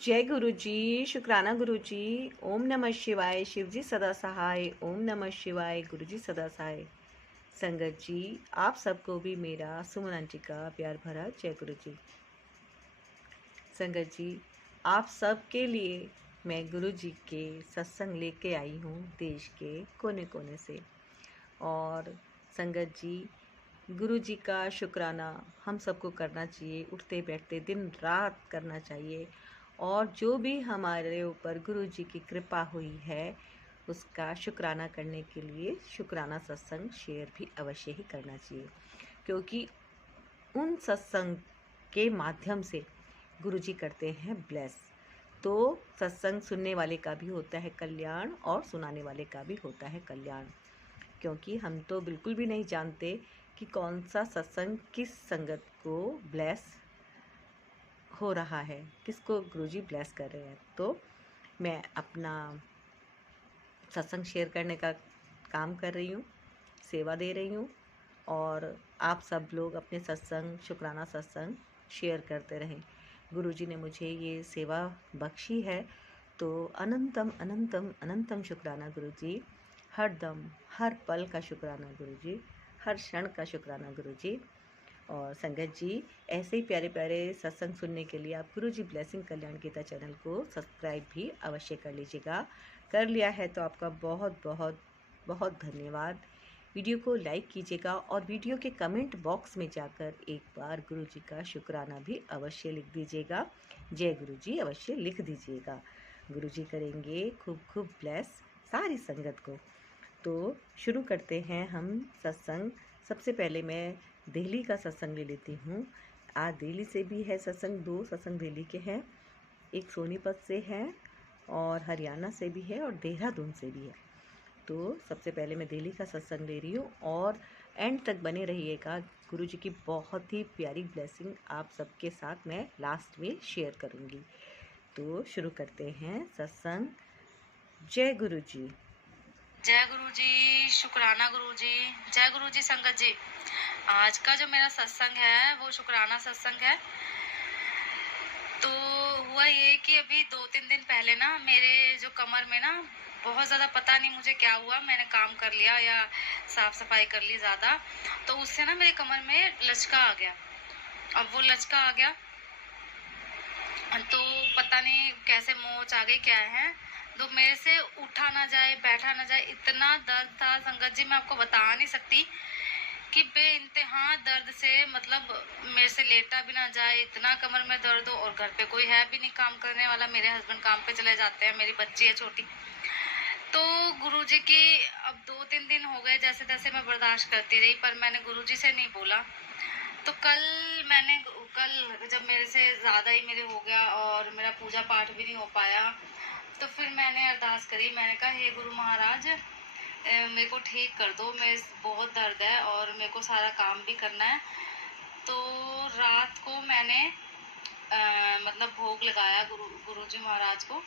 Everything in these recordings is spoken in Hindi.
जय गुरु जी। शुक्राना गुरु जी। ओम नमः शिवाय। शिव जी सदा सहाय। ओम नमः शिवाय। गुरु जी सदा सहाय। संगत जी, आप सबको भी मेरा सुमन आंटी का प्यार भरा जय गुरु जी। संगत जी, आप सबके लिए मैं गुरु जी के सत्संग लेके आई हूँ देश के कोने कोने से। और संगत जी, गुरु जी का शुक्राना हम सबको करना चाहिए, उठते बैठते दिन रात करना चाहिए। और जो भी हमारे ऊपर गुरु जी की कृपा हुई है उसका शुक्राना करने के लिए शुक्राना सत्संग शेयर भी अवश्य ही करना चाहिए, क्योंकि उन सत्संग के माध्यम से गुरु जी करते हैं ब्लेस। तो सत्संग सुनने वाले का भी होता है कल्याण और सुनाने वाले का भी होता है कल्याण, क्योंकि हम तो बिल्कुल भी नहीं जानते कि कौन सा सत्संग किस संगत को ब्लेस हो रहा है, किसको गुरुजी ब्लेस कर रहे हैं। तो मैं अपना सत्संग शेयर करने का काम कर रही हूँ, सेवा दे रही हूँ। और आप सब लोग अपने सत्संग, शुक्राना सत्संग शेयर करते रहें। गुरुजी ने मुझे ये सेवा बख्शी है, तो अनंतम अनंतम अनंतम शुक्राना गुरुजी। हर दम हर पल का शुक्राना गुरुजी, हर क्षण का शुक्राना गुरुजी। और संगत जी, ऐसे ही प्यारे प्यारे सत्संग सुनने के लिए आप गुरु जी ब्लेसिंग कल्याण गीता चैनल को सब्सक्राइब भी अवश्य कर लीजिएगा। कर लिया है तो आपका बहुत बहुत बहुत धन्यवाद। वीडियो को लाइक कीजिएगा और वीडियो के कमेंट बॉक्स में जाकर एक बार गुरु जी का शुक्राना भी अवश्य लिख दीजिएगा। जय गुरु जी अवश्य लिख दीजिएगा। गुरु जी करेंगे खूब खूब ब्लेस सारी संगत को। तो शुरू करते हैं हम सत्संग। सबसे पहले मैं दिल्ली का सत्संग ले लेती हूँ। आज दिल्ली से भी है सत्संग, दो सत्संग दिल्ली के हैं, एक सोनीपत से है और हरियाणा से भी है और देहरादून से भी है। तो सबसे पहले मैं दिल्ली का सत्संग ले रही हूँ और एंड तक बने रहिएगा। गुरु जी की बहुत ही प्यारी ब्लेसिंग आप सबके साथ मैं लास्ट में शेयर करूँगी। तो शुरू करते हैं सत्संग। जय गुरु जी। जय गुरु जी। शुक्राना गुरु जी। जय गुरु जी। संगत जी, आज का जो मेरा सत्संग है वो शुक्राना सत्संग है। तो हुआ ये कि अभी 2-3 दिन पहले ना मेरे जो कमर में ना बहुत ज़्यादा, पता नहीं मुझे क्या हुआ, मैंने काम कर लिया या साफ सफाई कर ली ज़्यादा, तो उससे ना मेरे कमर में लचका आ गया। अब वो लचका आ गया तो पता नहीं कैसे मोच आ गई क्या है, तो मेरे से उठा ना जाए, बैठा ना जाए, इतना दर्द था संगत जी, मैं आपको बता नहीं सकती कि बेइंतहा दर्द से, मतलब मेरे से लेटा भी ना जाए, इतना कमर में दर्द हो। और घर पे कोई है भी नहीं काम करने वाला, मेरे हस्बैंड काम पे चले जाते हैं, मेरी बच्ची है छोटी। तो गुरुजी की अब 2-3 दिन हो गए जैसे तैसे मैं बर्दाश्त करती रही, पर मैंने गुरुजी से नहीं बोला। तो कल जब मेरे से ज़्यादा ही मेरे हो गया और मेरा पूजा पाठ भी नहीं हो पाया, तो फिर मैंने अरदास करी। मैंने कहा, हे गुरु महाराज, मेरे को ठीक कर दो, मेरे बहुत दर्द है और मेरे को सारा काम भी करना है। तो रात को मैंने मतलब भोग लगाया गुरुजी महाराज को,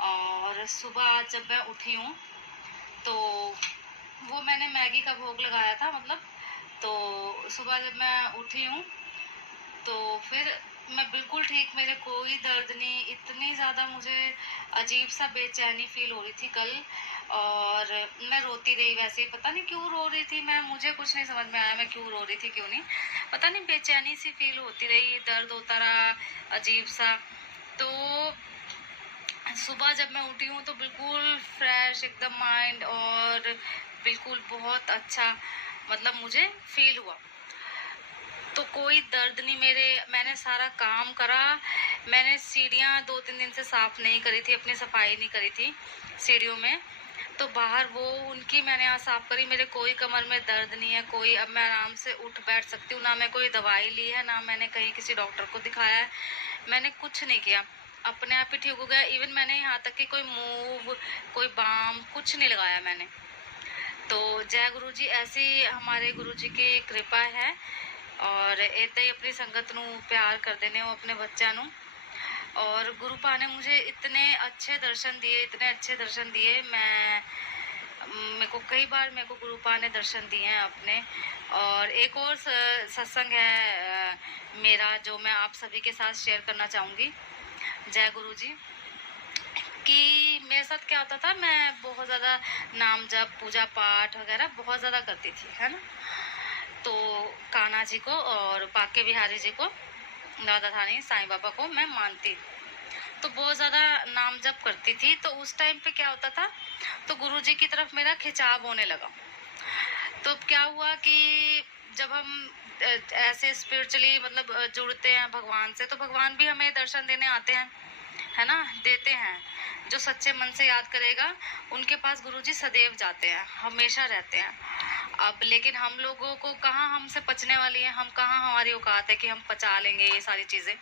और सुबह जब मैं उठी हूँ तो वो मैंने मैगी का भोग लगाया था, मतलब। तो सुबह जब मैं उठी हूँ तो फिर मैं बिल्कुल ठीक, मेरे कोई दर्द नहीं। इतनी ज़्यादा मुझे अजीब सा बेचैनी फील हो रही थी कल, और मैं रोती रही। वैसे ही पता नहीं क्यों रो रही थी मैं, मुझे कुछ नहीं समझ में आया मैं क्यों रो रही थी क्यों नहीं, पता नहीं बेचैनी सी फील होती रही, दर्द होता रहा अजीब सा। तो सुबह जब मैं उठी हूँ तो बिल्कुल फ्रेश एकदम माइंड, और बिल्कुल बहुत अच्छा मतलब मुझे फील हुआ। तो कोई दर्द नहीं मेरे, मैंने सारा काम करा। मैंने सीढ़ियाँ 2-3 दिन से साफ नहीं करी थी, अपनी सफाई नहीं करी थी सीढ़ियों में, तो बाहर वो उनकी मैंने यहाँ साफ करी। मेरे कोई कमर में दर्द नहीं है कोई, अब मैं आराम से उठ बैठ सकती हूँ। ना मैं कोई दवाई ली है, ना मैंने कहीं किसी डॉक्टर को दिखाया है, मैंने कुछ नहीं किया, अपने आप ही ठीक हो गया। इवन मैंने यहाँ तक कि कोई मूव, कोई बाम कुछ नहीं लगाया मैंने। तो जय गुरु जी, ऐसी हमारे गुरु जी की कृपा है, और इदा ही अपनी संगत नू प्यार कर देने हो अपने बच्चों नू। और गुरु पा ने मुझे इतने अच्छे दर्शन दिए, इतने अच्छे दर्शन दिए। मेरे को कई बार मेरे को गुरु पा ने दर्शन दिए हैं अपने। और एक और सत्संग है मेरा, जो मैं आप सभी के साथ शेयर करना चाहूँगी। जय गुरु जी। कि मेरे साथ क्या होता था, मैं बहुत ज़्यादा नाम जप पूजा पाठ वगैरह बहुत ज़्यादा करती थी, है ना। तो कान्हा जी को और बाके बिहारी जी को, राधाधानी साईं बाबा को मैं मानती, तो बहुत ज़्यादा नाम जप करती थी। तो उस टाइम पे क्या होता था, तो गुरु जी की तरफ मेरा खिंचाव होने लगा। तो अब क्या हुआ कि जब हम ऐसे स्पिरिचुअली मतलब जुड़ते हैं भगवान से, तो भगवान भी हमें दर्शन देने आते हैं, है ना, देते हैं। जो सच्चे मन से याद करेगा उनके पास गुरुजी सदैव जाते हैं, हमेशा रहते हैं। अब लेकिन हम लोगों को कहाँ हमसे पचने वाली है, हम कहाँ, हमारी औकात है कि हम पचा लेंगे ये सारी चीज़ें।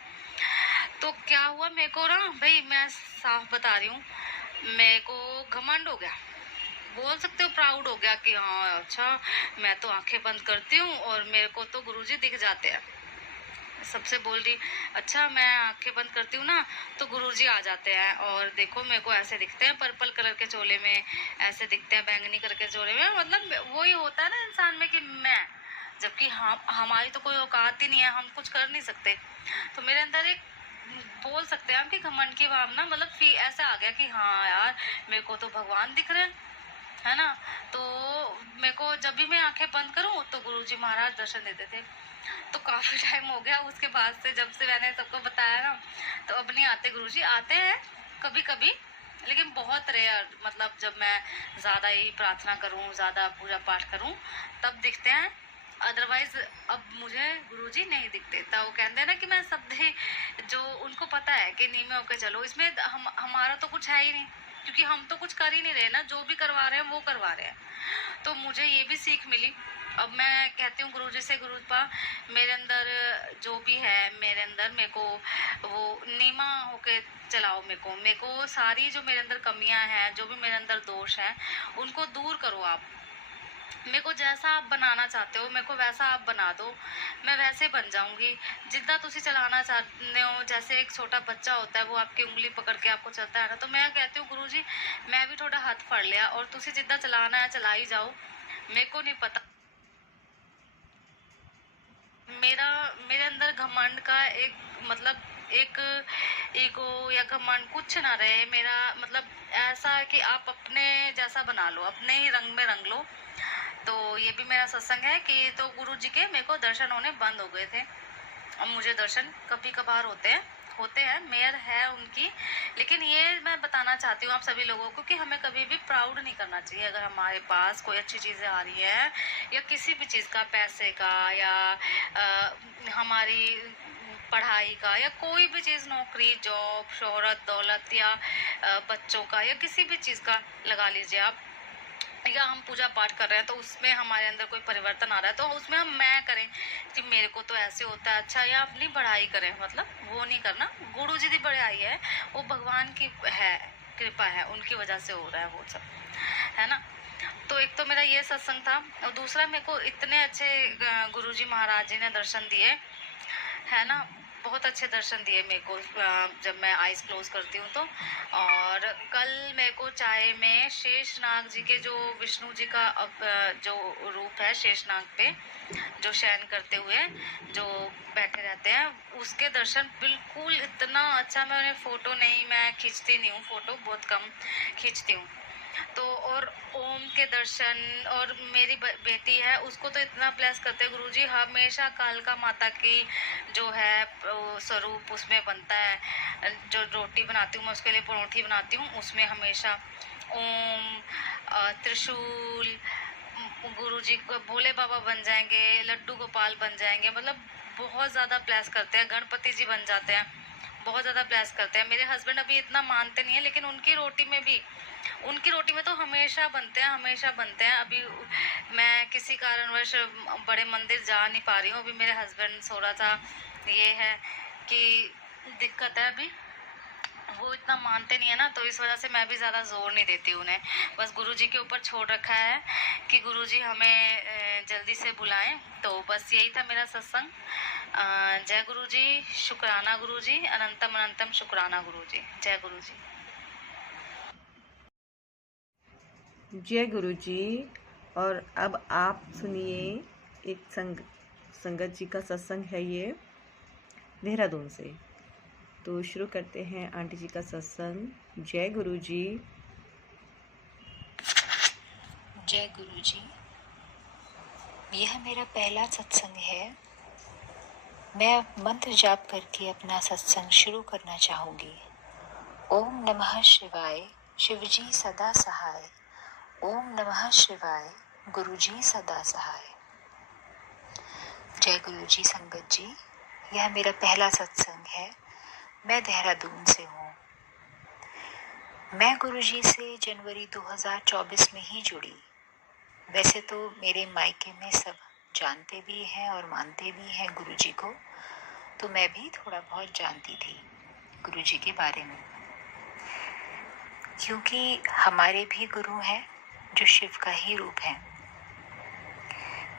तो क्या हुआ, मेरे को ना भाई, मैं साफ बता रही हूँ, मेरे को घमंड हो गया, बोल सकते हो प्राउड हो गया कि हाँ अच्छा, मैं तो आंखें बंद करती हूँ और मेरे को तो गुरुजी दिख जाते हैं। सबसे बोल रही, अच्छा मैं आंखें बंद करती हूँ ना तो गुरुजी आ जाते हैं, और देखो मेरे को ऐसे दिखते हैं, पर्पल कलर के चोले में ऐसे दिखते हैं, बैंगनी कलर के चोले में। मतलब वही होता है ना इंसान में कि मैं, जबकि हमारी तो कोई औकात ही नहीं है, हम कुछ कर नहीं सकते। तो मेरे अंदर एक, बोल सकते हैं हम कि घमंड की भावना, मतलब ऐसा आ गया कि हाँ यार, मेरे को तो भगवान दिख रहे हैं, है ना। तो मेरे को जब भी मैं आंखें बंद करूं तो गुरुजी महाराज दर्शन देते थे। तो काफी टाइम हो गया उसके बाद से, जब से मैंने सबको बताया ना, तो अब नहीं आते गुरुजी, आते हैं कभी कभी, लेकिन बहुत रेयर, मतलब जब मैं ज़्यादा ही प्रार्थना करूं, ज़्यादा पूजा पाठ करूं, तब दिखते हैं। अदरवाइज अब मुझे गुरुजी नहीं दिखते। तो वो कहते हैं ना कि मैं सब दे, जो उनको पता है कि नीमे होके चलो, इसमें हमारा तो कुछ है ही नहीं, क्योंकि हम तो कुछ कर ही नहीं रहे ना, जो भी करवा रहे हैं वो करवा रहे हैं। तो मुझे ये भी सीख मिली। अब मैं कहती हूँ गुरुजी से, गुरुपा मेरे अंदर जो भी है, मेरे अंदर मेरे को वो नीमा होके चलाओ, मेरे को सारी जो मेरे अंदर कमियां हैं, जो भी मेरे अंदर दोष हैं, उनको दूर करो आप। मेरे को जैसा आप बनाना चाहते हो, मेरे को वैसा आप बना दो, मैं वैसे बन जाऊंगी। जितना तुसी चलाना चाहते हो, जैसे एक छोटा बच्चा होता है, वो आपकी उंगली पकड़ के आपको चलता है ना, तो मैं कहती हूँ गुरुजी, मैं भी थोड़ा हाथ फड़ लिया और तुसी जितना चलाना है चला ही जाओ, मेरे को नहीं पता। मेरा मेरे अंदर घमंड का एक, मतलब एक ईगो या घमंड कुछ ना रहे। मेरा मतलब ऐसा है कि आप अपने जैसा बना लो, अपने ही रंग में रंग लो। तो ये भी मेरा सत्संग है कि तो गुरु जी के मेरे को दर्शन होने बंद हो गए थे। अब मुझे दर्शन कभी कभार होते हैं, मेयर है उनकी। लेकिन ये मैं बताना चाहती हूँ आप सभी लोगों को कि हमें कभी भी प्राउड नहीं करना चाहिए। अगर हमारे पास कोई अच्छी चीज़ें आ रही है, या किसी भी चीज़ का, पैसे का, या हमारी पढ़ाई का, या कोई भी चीज़, नौकरी, जॉब, शोहरत, दौलत, या बच्चों का, या किसी भी चीज़ का लगा लीजिए आप, या हम पूजा पाठ कर रहे हैं तो उसमें हमारे अंदर कोई परिवर्तन आ रहा है, तो उसमें हम मैं करें कि मेरे को तो ऐसे होता है, अच्छा, या अपनी बढ़ाई करें, मतलब वो नहीं करना। गुरु जी की बढ़ाई है, वो भगवान की है, कृपा है, उनकी वजह से हो रहा है वो सब, है ना। तो एक तो मेरा ये सत्संग था, और दूसरा मेरे को इतने अच्छे गुरु जी महाराज जी ने दर्शन दिए, है ना, बहुत अच्छे दर्शन दिए मेरे को जब मैं आईज क्लोज करती हूँ तो। और कल मेरे को चाय में शेषनाग जी के, जो विष्णु जी का जो रूप है शेषनाग पे, जो शयन करते हुए जो बैठे रहते हैं, उसके दर्शन बिल्कुल इतना अच्छा। मैं उन्हें फोटो नहीं, मैं खींचती नहीं हूँ, फोटो बहुत कम खींचती हूँ। तो और ओम के दर्शन, और मेरी बेटी है उसको तो इतना ब्लेस करते हैं गुरुजी, हमेशा कालका माता की जो है स्वरूप उसमें बनता है। जो रोटी बनाती हूँ मैं उसके लिए, परोठी बनाती हूँ, उसमें हमेशा ओम, त्रिशूल, गुरुजी को भोले बाबा बन जाएंगे, लड्डू गोपाल बन जाएंगे, मतलब बहुत ज़्यादा ब्लेस करते हैं। गणपति जी बन जाते हैं, बहुत ज़्यादा ब्लेस करते हैं। मेरे हस्बैंड अभी इतना मानते नहीं है, लेकिन उनकी रोटी में भी, उनकी रोटी में तो हमेशा बनते हैं, हमेशा बनते हैं। अभी मैं किसी कारणवश बड़े मंदिर जा नहीं पा रही हूँ, अभी मेरे हस्बैंड सो रहा था, ये है कि दिक्कत है अभी, वो इतना मानते नहीं है ना, तो इस वजह से मैं भी ज़्यादा जोर नहीं देती उन्हें, बस गुरुजी के ऊपर छोड़ रखा है कि गुरुजी हमें जल्दी से बुलाएं। तो बस यही था मेरा सत्संग। जय गुरुजी, शुक्राना गुरुजी, अनंतम अनंतम शुक्राना गुरुजी, जय गुरुजी। जय गुरु जी। और अब आप सुनिए एक संगत जी का सत्संग है ये, देहरादून से। तो शुरू करते हैं आंटी जी का सत्संग। जय गुरु जी। जय गुरु जी। यह मेरा पहला सत्संग है। मैं अब मंत्र जाप करके अपना सत्संग शुरू करना चाहूंगी। ओम नमः शिवाय, शिवजी सदा सहाय। ओम नमः शिवाय, गुरुजी सदा सहाय। जय गुरु जी संगत जी। यह मेरा पहला सत्संग है। मैं देहरादून से हूँ। मैं गुरुजी से जनवरी 2024 में ही जुड़ी। वैसे तो मेरे मायके में सब जानते भी हैं और मानते भी हैं गुरुजी को, तो मैं भी थोड़ा बहुत जानती थी गुरुजी के बारे में, क्योंकि हमारे भी गुरु हैं जो शिव का ही रूप है।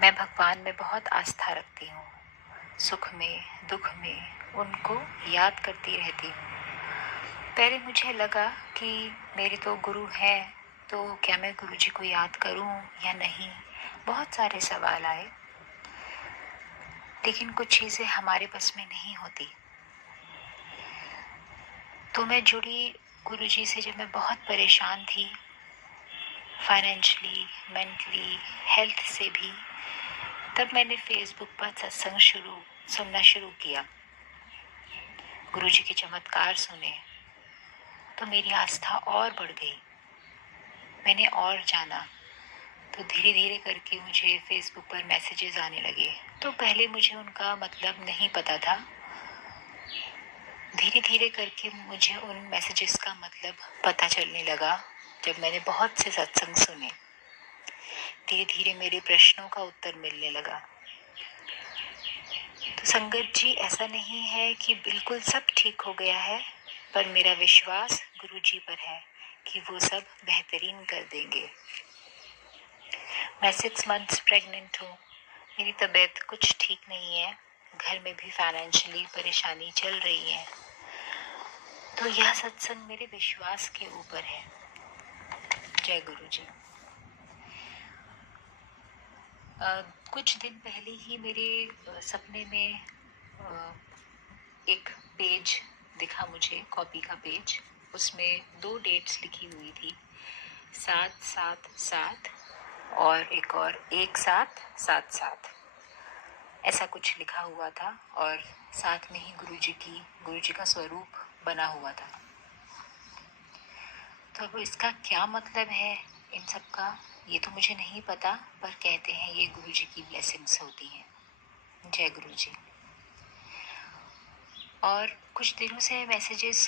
मैं भगवान में बहुत आस्था रखती हूँ। सुख में दुख में उनको याद करती रहती हूँ। पहले मुझे लगा कि मेरे तो गुरु हैं, तो क्या मैं गुरुजी को याद करूं या नहीं, बहुत सारे सवाल आए। लेकिन कुछ चीज़ें हमारे बस में नहीं होती। तो मैं जुड़ी गुरुजी से जब मैं बहुत परेशान थी, फाइनेंशियली, मेंटली, हेल्थ से भी। तब मैंने फेसबुक पर सत्संग सुनना शुरू किया। गुरुजी के चमत्कार सुने तो मेरी आस्था और बढ़ गई। मैंने और जाना तो धीरे धीरे करके मुझे फेसबुक पर मैसेजेस आने लगे। तो पहले मुझे उनका मतलब नहीं पता था। धीरे धीरे करके मुझे उन मैसेजेस का मतलब पता चलने लगा। जब मैंने बहुत से सत्संग सुने, धीरे धीरे मेरे प्रश्नों का उत्तर मिलने लगा। तो संगत जी, ऐसा नहीं है कि बिल्कुल सब ठीक हो गया है, पर मेरा विश्वास गुरुजी पर है कि वो सब बेहतरीन कर देंगे। मैं 6 मंथ्स प्रेग्नेंट हूँ। मेरी तबीयत कुछ ठीक नहीं है। घर में भी फाइनेंशियली परेशानी चल रही है। तो यह सत्संग मेरे विश्वास के ऊपर है। जय गुरु जी। कुछ दिन पहले ही मेरे सपने में एक पेज दिखा मुझे, कॉपी का पेज। उसमें 2 डेट्स लिखी हुई थी, 7-7-7 और एक और 1-7-7-7, ऐसा कुछ लिखा हुआ था। और साथ में ही गुरुजी का स्वरूप बना हुआ था। तो अब इसका क्या मतलब है इन सब का, ये तो मुझे नहीं पता, पर कहते हैं ये गुरुजी की ब्लेसिंग्स होती हैं। जय गुरुजी। और कुछ दिनों से मैसेजेस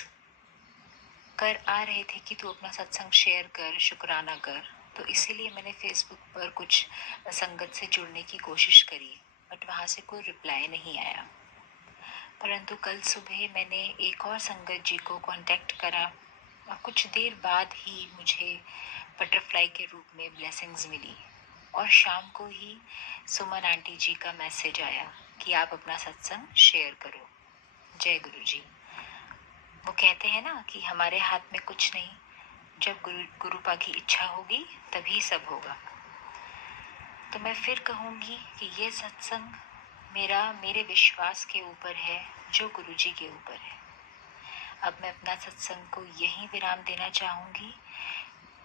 कर आ रहे थे कि तू अपना सत्संग शेयर कर, शुक्राना कर। तो इसीलिए मैंने फेसबुक पर कुछ संगत से जुड़ने की कोशिश करी, बट वहाँ से कोई रिप्लाई नहीं आया। परंतु कल सुबह मैंने एक और संगत जी को कांटेक्ट करा और कुछ देर बाद ही मुझे बटरफ्लाई के रूप में ब्लेसिंग्स मिली। और शाम को ही सुमन आंटी जी का मैसेज आया कि आप अपना सत्संग शेयर करो। जय गुरु जी। वो कहते हैं ना कि हमारे हाथ में कुछ नहीं, जब गुरुपा की इच्छा होगी तभी सब होगा। तो मैं फिर कहूँगी कि ये सत्संग मेरे विश्वास के ऊपर है, जो गुरुजी के ऊपर है। अब मैं अपना सत्संग को यहीं विराम देना चाहूँगी।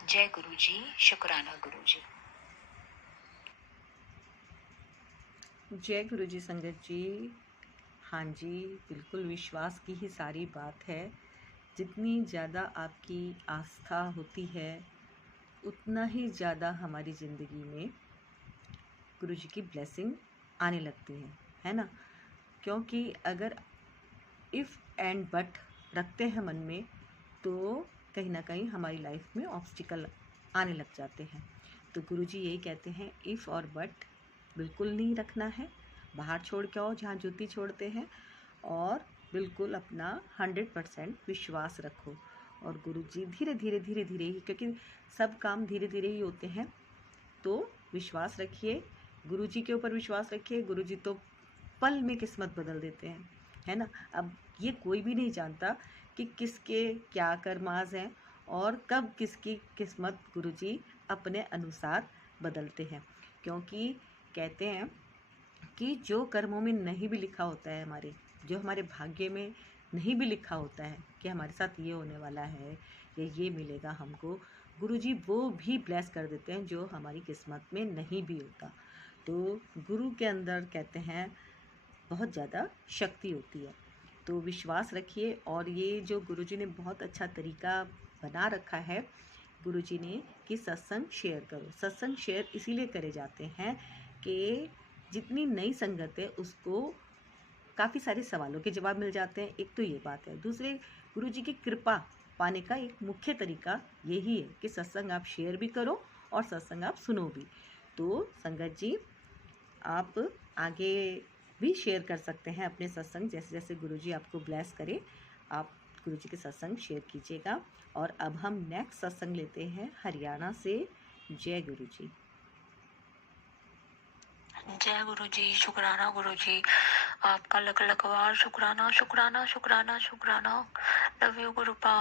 जय गुरुजी, शुक्राना गुरुजी। जय गुरु जी संगत जी। हाँ जी, बिल्कुल विश्वास की ही सारी बात है। जितनी ज़्यादा आपकी आस्था होती है, उतना ही ज़्यादा हमारी ज़िंदगी में गुरु जी की ब्लेसिंग आने लगती है ना। क्योंकि अगर इफ़ एंड बट रखते हैं मन में, तो कहीं ना कहीं हमारी लाइफ में ऑब्स्टिकल आने लग जाते हैं। तो गुरुजी यही कहते हैं, इफ़ और बट बिल्कुल नहीं रखना है। बाहर छोड़ के आओ जहाँ जूती छोड़ते हैं, और बिल्कुल अपना 100% विश्वास रखो। और गुरुजी धीरे धीरे धीरे धीरे ही, क्योंकि सब काम धीरे धीरे ही होते हैं, तो विश्वास रखिए, गुरुजी के ऊपर विश्वास रखिए। गुरुजी तो पल में किस्मत बदल देते हैं, है ना। अब ये कोई भी नहीं जानता कि किसके क्या कर्माज हैं और कब किसकी किस्मत गुरुजी अपने अनुसार बदलते हैं। क्योंकि कहते हैं कि जो कर्मों में नहीं भी लिखा होता है, जो हमारे भाग्य में नहीं भी लिखा होता है कि हमारे साथ ये होने वाला है या ये मिलेगा हमको, गुरुजी वो भी ब्लेस कर देते हैं जो हमारी किस्मत में नहीं भी होता। तो गुरु के अंदर कहते हैं बहुत ज़्यादा शक्ति होती है। तो विश्वास रखिए, और ये जो गुरुजी ने बहुत अच्छा तरीका बना रखा है गुरुजी ने कि सत्संग शेयर करो। सत्संग शेयर इसीलिए करे जाते हैं कि जितनी नई संगत है उसको काफ़ी सारे सवालों के जवाब मिल जाते हैं। एक तो ये बात है। दूसरे, गुरुजी की कृपा पाने का एक मुख्य तरीका यही है कि सत्संग आप शेयर भी करो और सत्संग आप सुनो भी। तो संगत जी, आप आगे भी शेयर कर सकते हैं अपने सत्संग, जैसे जैसे गुरुजी आपको ब्लेस करे आप गुरुजी के सत्संग शेयर कीजिएगा। और अब हम नेक्स्ट सत्संग लेते हैं हरियाणा से। जय गुरुजी। जय गुरु जी, शुक्राना गुरु जी, आपका लख लखवार शुक्राना शुक्राना शुक्राना शुक्राना। लव यू गुरु पा।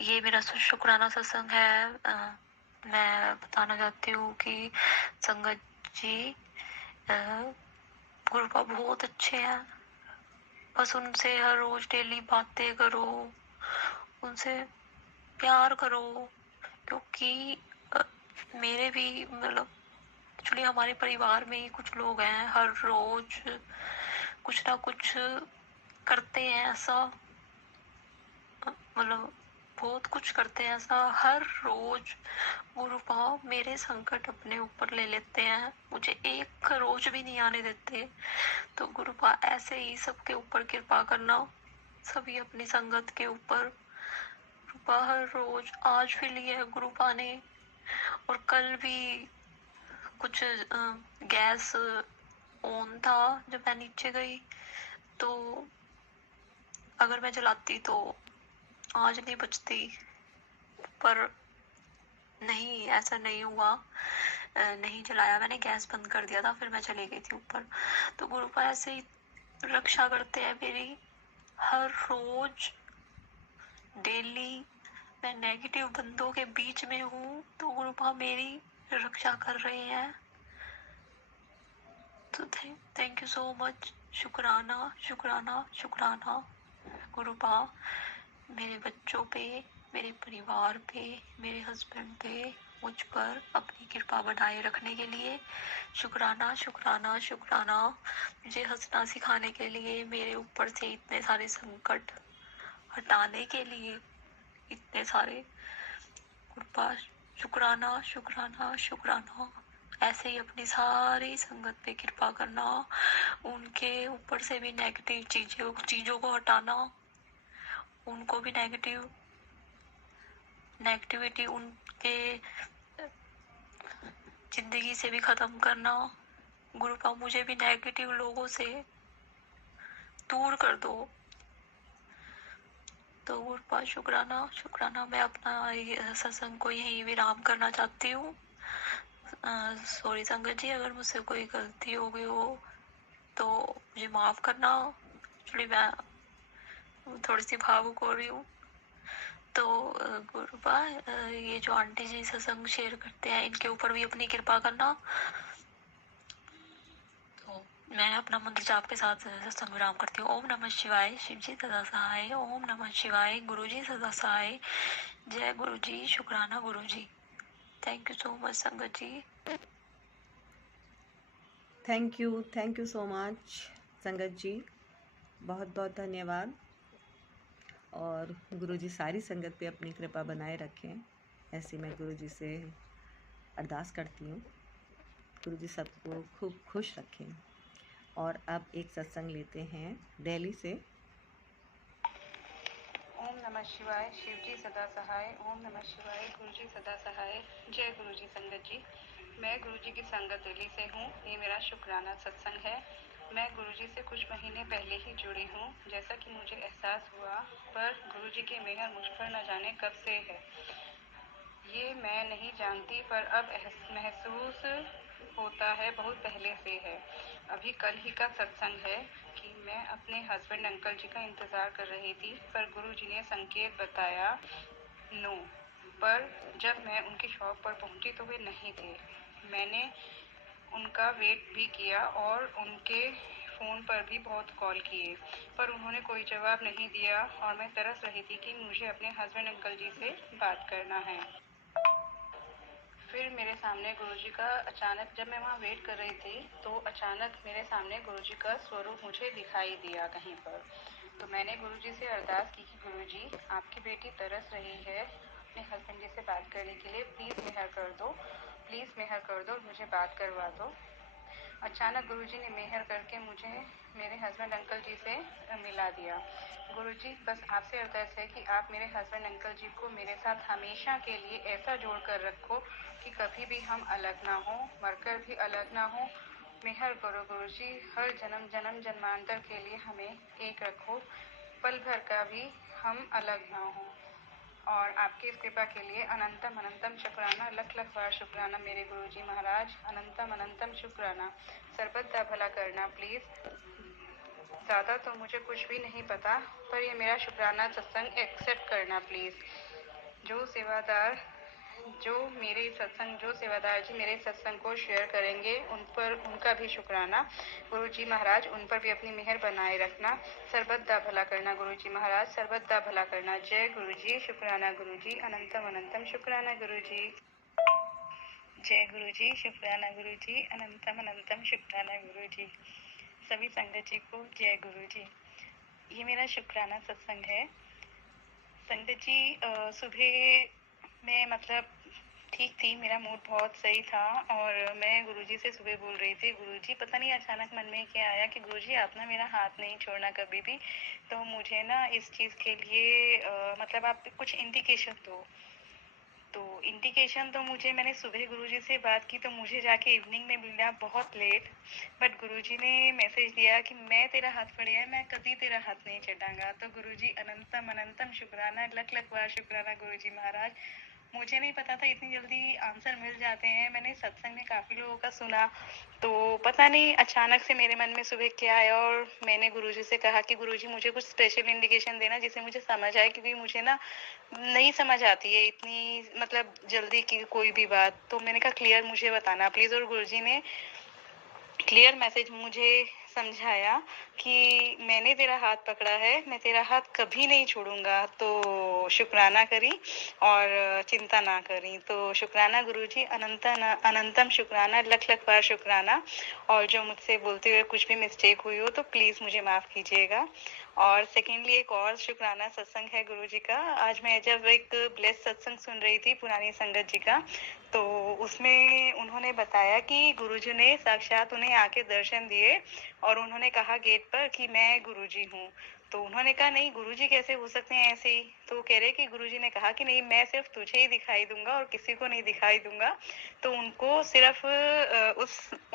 ये मेरा शुक्राना सत्संग है। मैं बताना चाहती हूँ कि संगत जी गुरु पा बहुत अच्छे हैं। बस उनसे हर रोज डेली बातें करो, उनसे प्यार करो, क्योंकि मेरे भी मतलब एक्चुअली हमारे परिवार में ही कुछ लोग हैं हर रोज कुछ ना कुछ करते हैं ऐसा, मतलब बहुत कुछ करते हैं ऐसा हर रोज। गुरुपा मेरे संकट अपने ऊपर ले लेते हैं, मुझे एक रोज भी नहीं आने देते। तो गुरुपा ऐसे ही सबके ऊपर कृपा करना, सभी अपनी संगत के ऊपर। गुरुपा हर रोज आज भी लिया है गुरुपा ने, और कल भी कुछ गैस ऑन था जब मैं नीचे गई, तो अगर मैं जलाती तो आज नहीं बचती, पर नहीं, ऐसा नहीं हुआ। नहीं जलाया मैंने, गैस बंद कर दिया था, फिर मैं चली गई थी ऊपर। तो गुरुपा ऐसे ही रक्षा करते हैं मेरी हर रोज डेली। मैं नेगेटिव बंदों के बीच में हूँ तो गुरुपा मेरी रक्षा कर रहे हैं। तो थैंक यू सो मच। शुक्राना शुक्राना शुक्राना गुरुपा, मेरे बच्चों पे, मेरे परिवार पे, मेरे हस्बैंड पे, मुझ पर अपनी कृपा बनाए रखने के लिए। शुक्राना शुक्राना शुक्राना, मुझे हंसना सिखाने के लिए, मेरे ऊपर से इतने सारे संकट हटाने के लिए, इतने सारे। गुरुपा शुक्राना शुक्राना शुक्राना। ऐसे ही अपनी सारी संगत पे कृपा करना, उनके ऊपर से भी नेगेटिव चीजों को हटाना, उनको भी नेगेटिविटी उनके जिंदगी से भी खत्म करना। गुरुपा मुझे भी नेगेटिव लोगों से दूर कर दो। तो गुरुपा शुक्राना शुक्राना। मैं अपना सत्संग को यही विराम करना चाहती हूँ। सॉरी संगत जी, अगर मुझसे कोई गलती हो गई हो तो मुझे माफ करना। एक्चुअली मैं थोड़ी सी भावुक हो रही हूँ। तो गुरुपा, ये जो आंटी जी सत्संग शेयर करते हैं इनके ऊपर भी अपनी कृपा करना। तो मैं अपना मंत्र जाप के साथ सत्संग विराम करती हूँ। ओम नमः शिवाय, शिव जी सदा सहाय। ओम नमः शिवाय, गुरु जी सदा सहाय। जय गुरु जी, शुक्राना गुरु जी। थैंक यू सो मच संगत जी। थैंक यू सो मच संगत जी, बहुत बहुत धन्यवाद। और गुरुजी सारी संगत पे अपनी कृपा बनाए रखें, ऐसे मैं गुरुजी से अरदास करती हूँ। गुरुजी सबको खूब खुश रखें। और अब एक सत्संग लेते हैं दिल्ली से। ओम नमः शिवाय, शिव जी सदा सहाय। ओम नमः शिवाय, गुरु जी सदा सहाय। जय गुरु जी संगत जी, मैं गुरु जी की संगत दिल्ली से हूँ। ये मेरा शुक्राना सत्संग है। मैं गुरु जी से कुछ महीने पहले ही जुड़ी हूँ, जैसा कि मुझे एहसास हुआ, पर गुरु जी की मेहर मुझ पर न जाने कब से है, ये मैं नहीं जानती, पर अब महसूस होता है बहुत पहले से है। अभी कल ही का सत्संग है कि मैं अपने हस्बैंड अंकल जी का इंतज़ार कर रही थी, पर गुरु जी ने संकेत बताया नो। पर जब मैं उनकी शॉप पर पहुंची तो वे नहीं थे। मैंने उनका वेट भी किया और उनके फ़ोन पर भी बहुत कॉल किए, पर उन्होंने कोई जवाब नहीं दिया और मैं तरस रही थी कि मुझे अपने हस्बैंड अंकल जी से बात करना है। फिर मेरे सामने गुरुजी का अचानक, जब मैं वहाँ वेट कर रही थी, तो अचानक मेरे सामने गुरुजी का स्वरूप मुझे दिखाई दिया कहीं पर। तो मैंने गुरुजी से अरदास की कि गुरुजी, आपकी बेटी तरस रही है अपने हस्बैंड जी से बात करने के लिए, प्लीज़ मेहर कर दो, प्लीज़ मेहर कर दो, मुझे बात करवा दो। अचानक गुरुजी ने मेहर करके मुझे मेरे हस्बैंड अंकल जी से मिला दिया। गुरुजी, बस आपसे अरदास है कि आप मेरे हस्बैंड अंकल जी को मेरे साथ हमेशा के लिए ऐसा जोड़ कर रखो कि कभी भी हम अलग ना हो, मरकर भी अलग ना हो। मेहर करो गुरुजी, हर जन्म जन्म जन्मांतर के लिए हमें एक रखो, पल भर का भी हम अलग ना हो। और आपकी इस कृपा के लिए अनंतम अनंतम शुक्राना, लख लख बार शुक्राना मेरे गुरुजी महाराज, अनंतम अनंतम शुक्राना। सर्वदा भला करना प्लीज़। ज़्यादा तो मुझे कुछ भी नहीं पता, पर ये मेरा शुक्राना सत्संग एक्सेप्ट करना प्लीज़। जो सेवादार जो सेवादार जी मेरे सत्संग को शेयर करेंगे, उन पर उनका भी शुक्राना। गुरुजी महाराज, उन पर भी अपनी मेहर बनाए रखना। सर्वदा भला करना गुरुजी महाराज, सर्वदा भला करना। जय गुरुजी, शुक्राना गुरुजी, अनंतम अनंतम शुक्राना गुरुजी। जय गुरुजी, शुक्राना गुरुजी, अनंतम अनंतम शुक्राना गुरुजी। सभी संगत जी को जय गुरुजी। ये मेरा शुक्राना सत्संग है। संगत जी, सुबह मैं मतलब ठीक थी, मेरा मूड बहुत सही था और मैं गुरुजी से सुबह बोल रही थी, गुरुजी पता नहीं अचानक मन में क्या आया कि गुरुजी आप ना मेरा हाथ नहीं छोड़ना कभी भी, तो मुझे ना इस चीज़ के लिए मतलब आप कुछ इंडिकेशन दो। तो इंडिकेशन तो मैंने सुबह गुरुजी से बात की, तो मुझे जाके इवनिंग में मिला बहुत लेट, बट गुरुजी ने मैसेज दिया कि मैं तेरा हाथ पड़िया है, मैं कभी तेरा हाथ नहीं चटाऊंगा। तो गुरुजी अनंतम अनंतम शुक्राना, लख लख बार शुक्राना गुरुजी महाराज। मुझे नहीं पता था इतनी जल्दी आंसर मिल जाते हैं। मैंने सत्संग में काफ़ी लोगों का सुना, तो पता नहीं अचानक से मेरे मन में सुबह क्या आया और मैंने गुरुजी से कहा कि गुरुजी मुझे कुछ स्पेशल इंडिकेशन देना जिससे मुझे समझ आए, क्योंकि मुझे ना नहीं समझ आती है इतनी मतलब जल्दी की कोई भी बात। तो मैंने कहा क्लियर मुझे बताना प्लीज़, और गुरुजी ने क्लियर मैसेज मुझे समझाया कि मैंने तेरा हाथ पकड़ा है, मैं तेरा हाथ कभी नहीं छोड़ूंगा, तो शुक्राना करी और चिंता ना करी। तो शुक्राना गुरुजी, अनंतम शुक्राना, लख लख बार शुक्राना। और जो मुझसे बोलते हुए कुछ भी मिस्टेक हुई हो तो प्लीज़ मुझे माफ़ कीजिएगा। और सेकेंडली एक और शुक्राना सत्संग है गुरुजी का। आज मैं जब एक ब्लेस सत्संग सुन रही थी पुरानी संगत जी का, तो उसमें उन्होंने बताया कि गुरुजी ने साक्षात उन्हें आके दर्शन दिए और उन्होंने कहा गेट पर कि मैं गुरुजी हूँ। तो उन्होंने कहा नहीं, गुरुजी कैसे हो सकते हैं ऐसे ही। तो कह रहे कि गुरुजी ने कहा कि नहीं, मैं सिर्फ तुझे ही दिखाई दूंगा और किसी को नहीं दिखाई दूंगा। तो उनको सिर्फ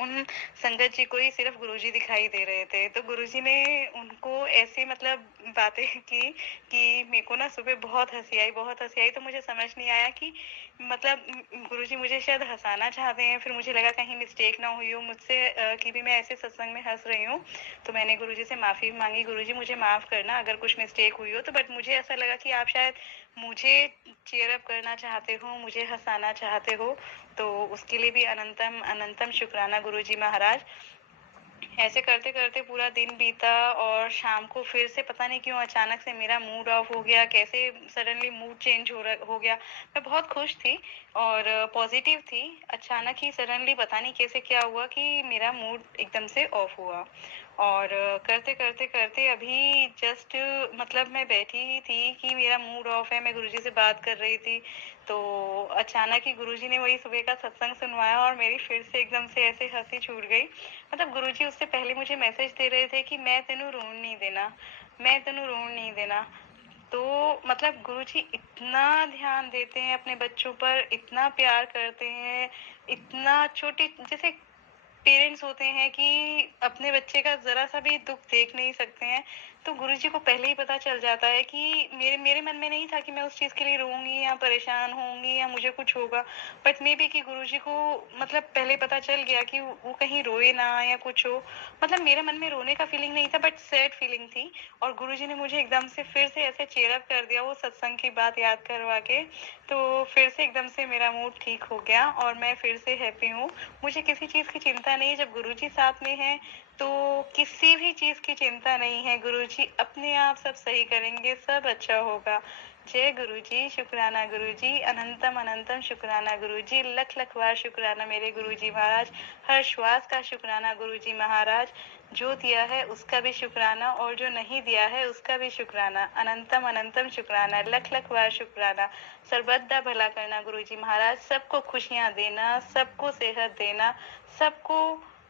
उन संगत जी को ही सिर्फ गुरुजी दिखाई दे रहे थे। तो गुरुजी ने उनको ऐसी मतलब बातें की कि मेरे को ना सुबह बहुत हंसी आई। तो मुझे समझ नहीं आया कि मतलब गुरुजी मुझे शायद हंसाना चाहते हैं, फिर मुझे लगा कहीं मिस्टेक ना हुई हो मुझसे कि भी मैं ऐसे सत्संग में हंस रही हूँ। तो मैंने गुरुजी से माफ़ी मांगी, गुरुजी मुझे माफ़ करना अगर कुछ मिस्टेक हुई हो तो। बट मुझे ऐसा लगा कि आप शायद मुझे चीयर अप करना चाहते हो, मुझे हंसाना चाहते हो, तो उसके लिए भी अनंतम अनंतम शुक्राना गुरुजी महाराज। ऐसे करते करते पूरा दिन बीता और शाम को फिर से पता नहीं क्यों अचानक से मेरा मूड ऑफ हो गया, कैसे सडनली मूड चेंज हो गया। मैं बहुत खुश थी और पॉजिटिव थी, अचानक ही सडनली पता नहीं कैसे क्या हुआ कि मेरा मूड एकदम से ऑफ हुआ। और करते करते करते अभी जस्ट मतलब मैं बैठी ही थी कि मेरा मूड ऑफ है, मैं गुरुजी से बात कर रही थी, तो अचानक ही गुरुजी ने वही सुबह का सत्संग सुनवाया और मेरी फिर से एकदम से ऐसे हंसी छूट गई। मतलब गुरुजी उससे पहले मुझे मैसेज दे रहे थे कि मैं तेनू रोन नहीं देना, मैं तेनू रोन नहीं देना। तो मतलब गुरुजी इतना ध्यान देते हैं अपने बच्चों पर, इतना प्यार करते हैं, इतना छोटे जैसे पेरेंट्स होते हैं कि अपने बच्चे का जरा सा भी दुख देख नहीं सकते हैं। तो गुरुजी को पहले ही पता चल जाता है कि मेरे मन में नहीं था कि मैं उस चीज़ के लिए रोऊंगी या परेशान होंगी या मुझे कुछ होगा, बट मे बी कि गुरुजी को मतलब पहले पता चल गया कि वो कहीं रोए ना या कुछ हो। मतलब मेरे मन में रोने का फीलिंग नहीं था, बट सैड फीलिंग थी। और गुरुजी ने मुझे एकदम से फिर से ऐसे चीयर अप कर दिया वो सत्संग की बात याद करवा के, तो फिर से एकदम से मेरा मूड ठीक हो गया और मैं फिर से हैप्पी हूँ। मुझे किसी चीज़ की चिंता नहीं, जब गुरुजी साथ में हैं तो किसी भी चीज़ की चिंता नहीं है गुरुजी, अपने आप सब सही करेंगे, सब अच्छा होगा। जय गुरुजी, शुक्राना गुरुजी, अनंतम अनंतम शुक्राना गुरुजी, लख लख बार शुक्राना मेरे गुरुजी महाराज, हर श्वास का शुक्राना गुरुजी महाराज, जो दिया है उसका भी शुक्राना और जो नहीं दिया है उसका भी शुक्राना, अनंतम अनंतम शुक्राना, लख लख बार शुक्राना, सर्वदा भला करना गुरुजी महाराज, सबको खुशियाँ देना, सबको सेहत देना, सबको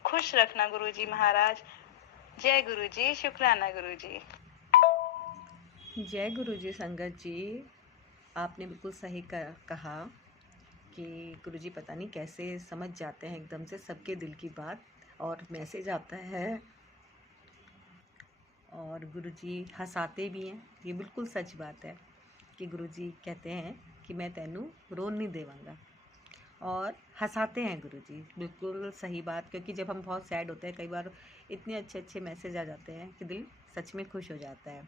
खुश रखना गुरुजी महाराज। जय गुरुजी, शुक्राना गुरुजी। जय गुरुजी संगत जी, आपने बिल्कुल सही कहा कि गुरुजी पता नहीं कैसे समझ जाते हैं एकदम से सबके दिल की बात, और मैसेज आता है और गुरुजी हंसाते भी हैं। ये बिल्कुल सच बात है कि गुरुजी कहते हैं कि मैं तेनू रोन नहीं देवांगा, और हंसाते हैं गुरुजी, बिल्कुल सही बात। क्योंकि जब हम बहुत सैड होते हैं कई बार इतने अच्छे अच्छे मैसेज आ जाते हैं कि दिल सच में खुश हो जाता है,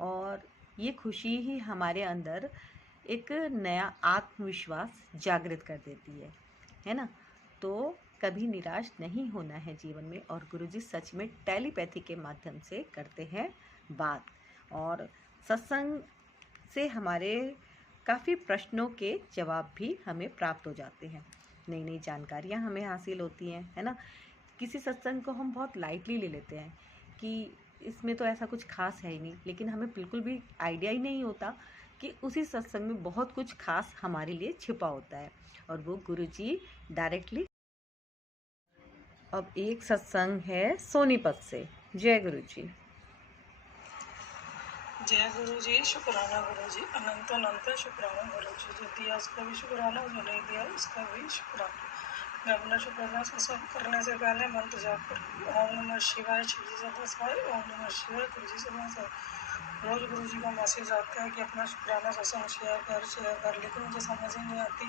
और ये खुशी ही हमारे अंदर एक नया आत्मविश्वास जागृत कर देती है ना। तो कभी निराश नहीं होना है जीवन में, और गुरुजी सच में टेलीपैथी के माध्यम से करते हैं बात, और सत्संग से हमारे काफ़ी प्रश्नों के जवाब भी हमें प्राप्त हो जाते हैं, नई नई जानकारियाँ हमें हासिल होती हैं, है ना। किसी सत्संग को हम बहुत लाइटली ले लेते हैं कि इसमें तो ऐसा कुछ खास है ही नहीं, लेकिन हमें बिल्कुल भी आइडिया ही नहीं होता कि उसी सत्संग में बहुत कुछ खास हमारे लिए छिपा होता है, और वो गुरुजी डायरेक्टली। अब एक सत्संग है सोनीपत से। जय गुरुजी। जय गुरुजी, शुक्राना गुरुजी, अनंत अनंत शुक्राना गुरुजी, जो दिया उसका भी शुक्राना, जो नहीं दिया उसका भी शुक्राना। मैं अपना शुक्राना सत्संग करने से पहले मंत्र जाप करूँगी। ओम नमः शिवाय, शिवजी सदा सहाय, ओम नमः शिवाय, गुरुजी सदा सहाय। रोज गुरुजी का मैसेज आता है कि अपना शुक्राना सत्संग शेयर कर, लेकिन मुझे समझ ही नहीं आती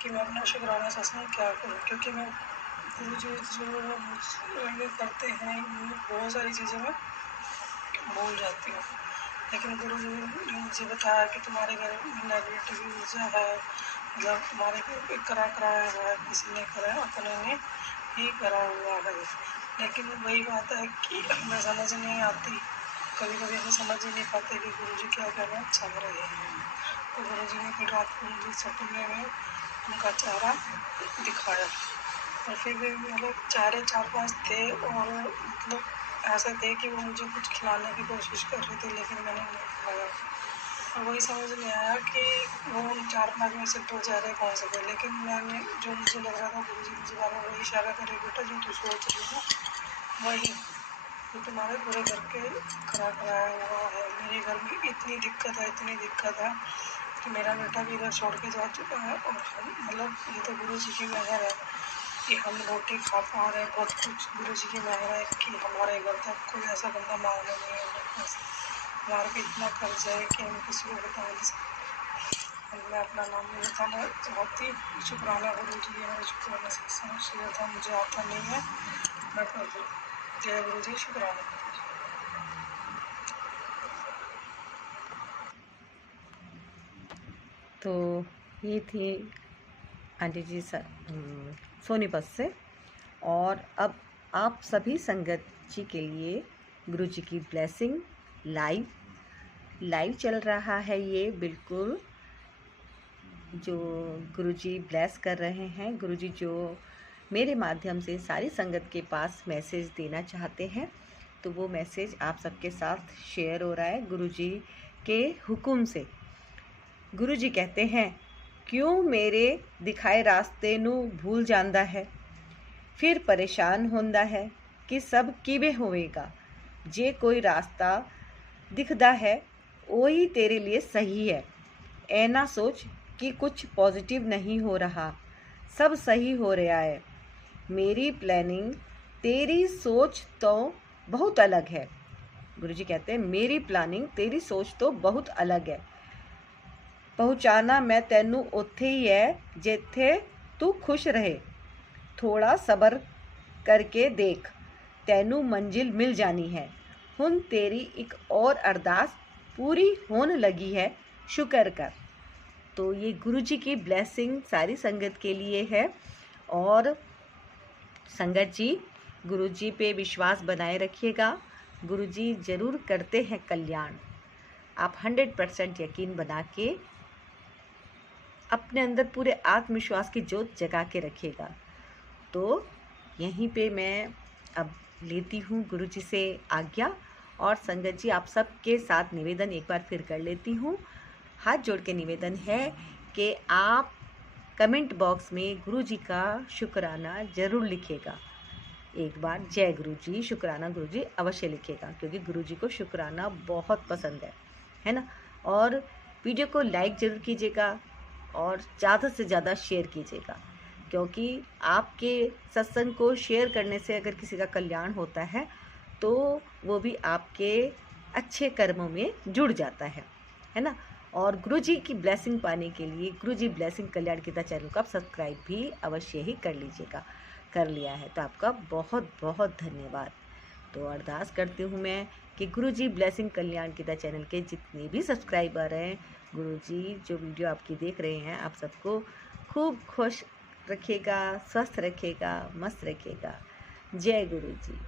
कि मैं अपना शुक्राना सत्संग क्या करूँ, क्योंकि मैं गुरुजी जो करते हैं बहुत सारी चीज़ें मैं भूल जाती हूँ। लेकिन गुरु जी ने मुझे बताया कि तुम्हारे घर में नेगेटिव ऊर्जा है, मतलब तुम्हारे घर कराया हुआ है, किसी ने कराया, अपने ने ही करा हुआ है। लेकिन वही बात है कि हमें समझ नहीं आती, कभी कभी हम समझ ही नहीं पाते कि गुरु जी क्या कहना चाह रहे हैं। तो गुरु जी ने फिर रात को मुझे सपने में उनका चेहरा दिखाया, और फिर भी मतलब चेहरे 4-5 थे, और मतलब ऐसा थे कि वो मुझे कुछ खिलाने की कोशिश कर रहे थे, लेकिन मैंने नहीं खिलाया। और वही समझ नहीं आया कि वो उन 4-5 में से 2 चेहरे कौन से थे। लेकिन मैंने जो मुझे लग रहा था गुरुजी मुझे बार बार वही इशारा करे, बेटा जो तू सोच रही हो वही तो तुम्हारे पूरे घर के कराया हुआ है। मेरे घर में इतनी दिक्कत है कि मेरा बेटा भी घर छोड़ के जा चुका है, और मतलब ये तो गुरुजी की मेहर है कि हम रोटी खा पा रहे हैं। बहुत कुछ गुरुजी की मेहर है कि हमारे घर तक कोई ऐसा बंदा मांगने नहीं है। हमारे पे इतना कर्ज है कि हम किसी को बता नहीं सकते। मैं अपना नाम नहीं बताना चाहती। शुक्राना गुरुजी है, शुक्राना सत्संग शेयर था, मुझे आता नहीं है, मैं कर दूँ। जय गुरुजी, शुक्राना गुरुजी। तो ये थी आंटी जी सोनीपत से, और अब आप सभी संगत जी के लिए गुरुजी की ब्लेसिंग लाइव चल रहा है। ये बिल्कुल जो गुरुजी ब्लेस कर रहे हैं, गुरुजी जो मेरे माध्यम से सारी संगत के पास मैसेज देना चाहते हैं, तो वो मैसेज आप सबके साथ शेयर हो रहा है गुरुजी के हुक्म से। गुरुजी कहते हैं, क्यों मेरे दिखाए रास्ते नू भूल जांदा है, फिर परेशान होंदा है कि सब किवें होवेगा। जे कोई रास्ता दिखदा है वही तेरे लिए सही है। ऐ ना सोच कि कुछ पॉजिटिव नहीं हो रहा, सब सही हो रहा है। मेरी प्लानिंग तेरी सोच तो बहुत अलग है। गुरुजी कहते हैं, मेरी प्लानिंग तेरी सोच तो बहुत अलग है। पहुँचाना मैं तैनू उत्थे ही है जिथे तू खुश रहे। थोड़ा सब्र करके देख, तैनू मंजिल मिल जानी है। हुण तेरी एक और अरदास पूरी होने लगी है, शुक्र कर। तो ये गुरुजी की ब्लेसिंग सारी संगत के लिए है। और संगत जी, गुरुजी पे विश्वास बनाए रखिएगा। गुरुजी ज़रूर करते हैं कल्याण। आप 100% यकीन बना के अपने अंदर पूरे आत्मविश्वास की ज्योत जगा के रखिएगा। तो यहीं पे मैं अब लेती हूँ गुरुजी से आज्ञा, और संगत जी आप सबके साथ निवेदन एक बार फिर कर लेती हूँ। हाथ जोड़ के निवेदन है कि आप कमेंट बॉक्स में गुरुजी का शुक्राना ज़रूर लिखिएगा। एक बार जय गुरुजी, शुक्राना गुरुजी अवश्य लिखिएगा, क्योंकि गुरुजी को शुक्राना बहुत पसंद है ना। और वीडियो को लाइक ज़रूर कीजिएगा और ज़्यादा से ज़्यादा शेयर कीजिएगा, क्योंकि आपके सत्संग को शेयर करने से अगर किसी का कल्याण होता है तो वो भी आपके अच्छे कर्मों में जुड़ जाता है ना। और गुरुजी की ब्लेसिंग पाने के लिए गुरुजी ब्लेसिंग कल्याण गीता चैनल को आप सब्सक्राइब भी अवश्य ही कर लीजिएगा। कर लिया है तो आपका बहुत बहुत धन्यवाद। तो अरदास करती हूँ मैं कि गुरुजी ब्लेसिंग कल्याण गीता चैनल के जितने भी सब्सक्राइबर हैं, गुरुजी जो वीडियो आपकी देख रहे हैं, आप सबको खूब खुश रखेगा, स्वस्थ रखेगा, मस्त रखेगा। जय गुरुजी।